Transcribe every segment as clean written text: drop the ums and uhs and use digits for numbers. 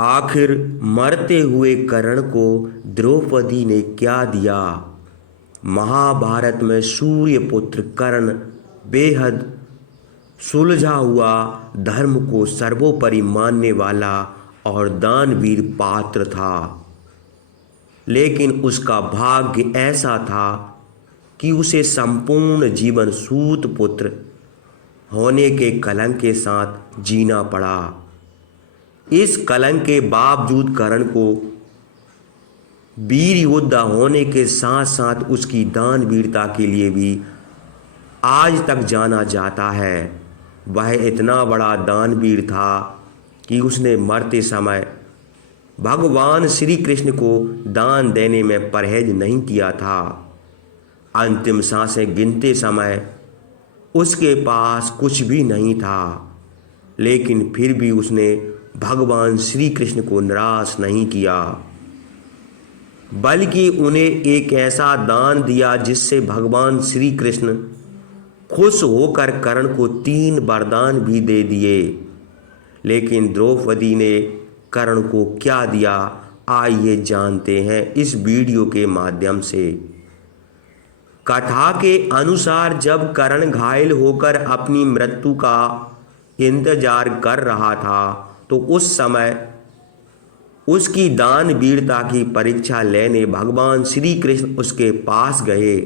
आखिर मरते हुए कर्ण को द्रौपदी ने क्या दिया। महाभारत में सूर्यपुत्र कर्ण बेहद सुलझा हुआ, धर्म को सर्वोपरि मानने वाला और दानवीर पात्र था। लेकिन उसका भाग्य ऐसा था कि उसे संपूर्ण जीवन सूत पुत्र होने के कलंक के साथ जीना पड़ा। इस कलंक के बावजूद कर्ण को वीर योद्धा होने के साथ साथ उसकी दानवीरता के लिए भी आज तक जाना जाता है। वह इतना बड़ा दानवीर था कि उसने मरते समय भगवान श्री कृष्ण को दान देने में परहेज नहीं किया था। अंतिम सांसें गिनते समय उसके पास कुछ भी नहीं था, लेकिन फिर भी उसने भगवान श्री कृष्ण को निराश नहीं किया, बल्कि उन्हें एक ऐसा दान दिया जिससे भगवान श्री कृष्ण खुश होकर कर्ण को 3 वरदान भी दे दिए। लेकिन द्रौपदी ने कर्ण को क्या दिया, आइए जानते हैं इस वीडियो के माध्यम से। कथा के अनुसार जब कर्ण घायल होकर अपनी मृत्यु का इंतजार कर रहा था तो उस समय उसकी दानवीरता की परीक्षा लेने भगवान श्री कृष्ण उसके पास गए।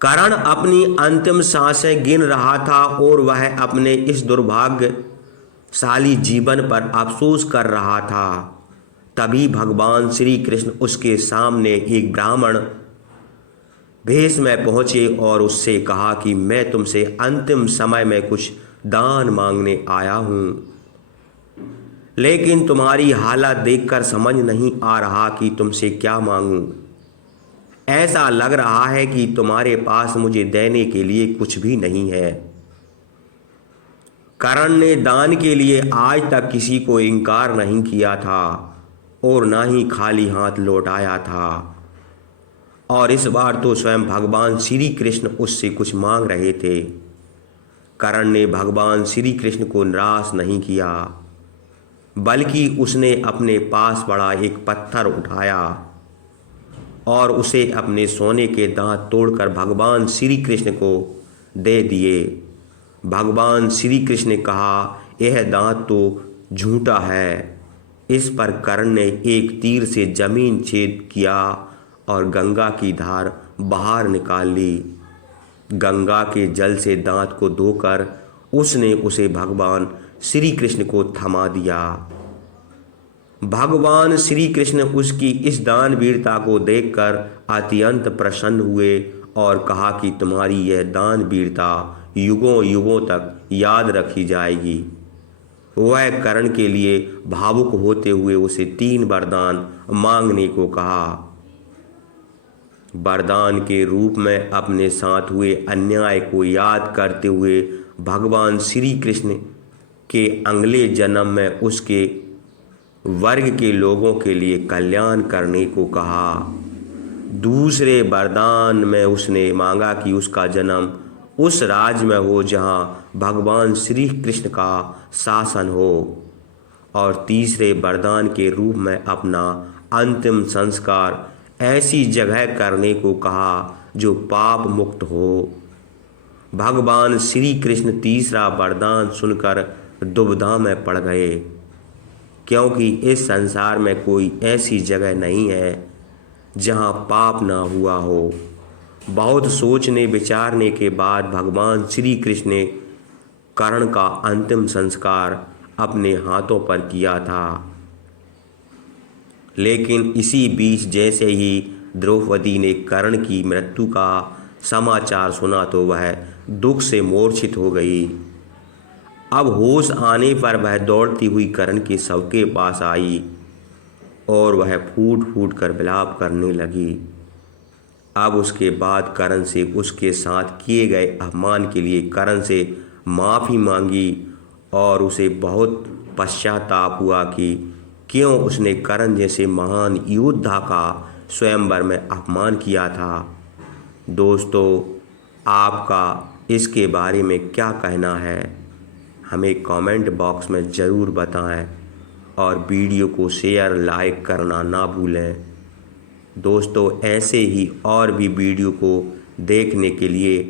कर्ण अपनी अंतिम सांसें गिन रहा था और वह अपने इस दुर्भाग्यशाली जीवन पर अफसोस कर रहा था। तभी भगवान श्री कृष्ण उसके सामने एक ब्राह्मण भेष में पहुंचे और उससे कहा कि मैं तुमसे अंतिम समय में कुछ दान मांगने आया हूं, लेकिन तुम्हारी हालत देखकर समझ नहीं आ रहा कि तुमसे क्या मांगूं। ऐसा लग रहा है कि तुम्हारे पास मुझे देने के लिए कुछ भी नहीं है। कर्ण ने दान के लिए आज तक किसी को इनकार नहीं किया था और ना ही खाली हाथ लौटाया था, और इस बार तो स्वयं भगवान श्री कृष्ण उससे कुछ मांग रहे थे। कर्ण ने भगवान श्री कृष्ण को निराश नहीं किया, बल्कि उसने अपने पास पड़ा एक पत्थर उठाया और उसे अपने सोने के दांत तोड़कर भगवान श्री कृष्ण को दे दिए। भगवान श्री कृष्ण ने कहा, यह दांत तो झूठा है। इस पर कर्ण ने एक तीर से जमीन छेद किया और गंगा की धार बाहर निकाल ली। गंगा के जल से दांत को धोकर उसने उसे भगवान श्री कृष्ण को थमा दिया। भगवान श्री कृष्ण उसकी इस दानवीरता को देखकर अत्यंत प्रसन्न हुए और कहा कि तुम्हारी यह दानवीरता युगों युगों तक याद रखी जाएगी। वह कर्ण के लिए भावुक होते हुए उसे 3 वरदान मांगने को कहा। वरदान के रूप में अपने साथ हुए अन्याय को याद करते हुए भगवान श्री कृष्ण के अगले जन्म में उसके वर्ग के लोगों के लिए कल्याण करने को कहा। दूसरे वरदान में उसने मांगा कि उसका जन्म उस राज्य में हो जहां भगवान श्री कृष्ण का शासन हो, और तीसरे वरदान के रूप में अपना अंतिम संस्कार ऐसी जगह करने को कहा जो पाप मुक्त हो। भगवान श्री कृष्ण तीसरा वरदान सुनकर दुविधा में पड़ गए, क्योंकि इस संसार में कोई ऐसी जगह नहीं है जहां पाप ना हुआ हो। बहुत सोचने विचारने के बाद भगवान श्री कृष्ण ने कर्ण का अंतिम संस्कार अपने हाथों पर किया था। लेकिन इसी बीच जैसे ही द्रौपदी ने कर्ण की मृत्यु का समाचार सुना तो वह दुख से मूर्छित हो गई। अब होश आने पर वह दौड़ती हुई कर्ण के शव के पास आई और वह फूट फूट कर विलाप करने लगी। अब उसके बाद कर्ण से उसके साथ किए गए अपमान के लिए कर्ण से माफ़ी मांगी और उसे बहुत पश्चाताप हुआ कि क्यों उसने कर्ण जैसे महान योद्धा का स्वयंवर में अपमान किया था। दोस्तों, आपका इसके बारे में क्या कहना है, हमें कमेंट बॉक्स में ज़रूर बताएं और वीडियो को शेयर लाइक करना ना भूलें। दोस्तों, ऐसे ही और भी वीडियो को देखने के लिए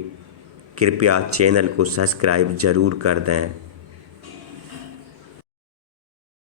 कृपया चैनल को सब्सक्राइब ज़रूर कर दें।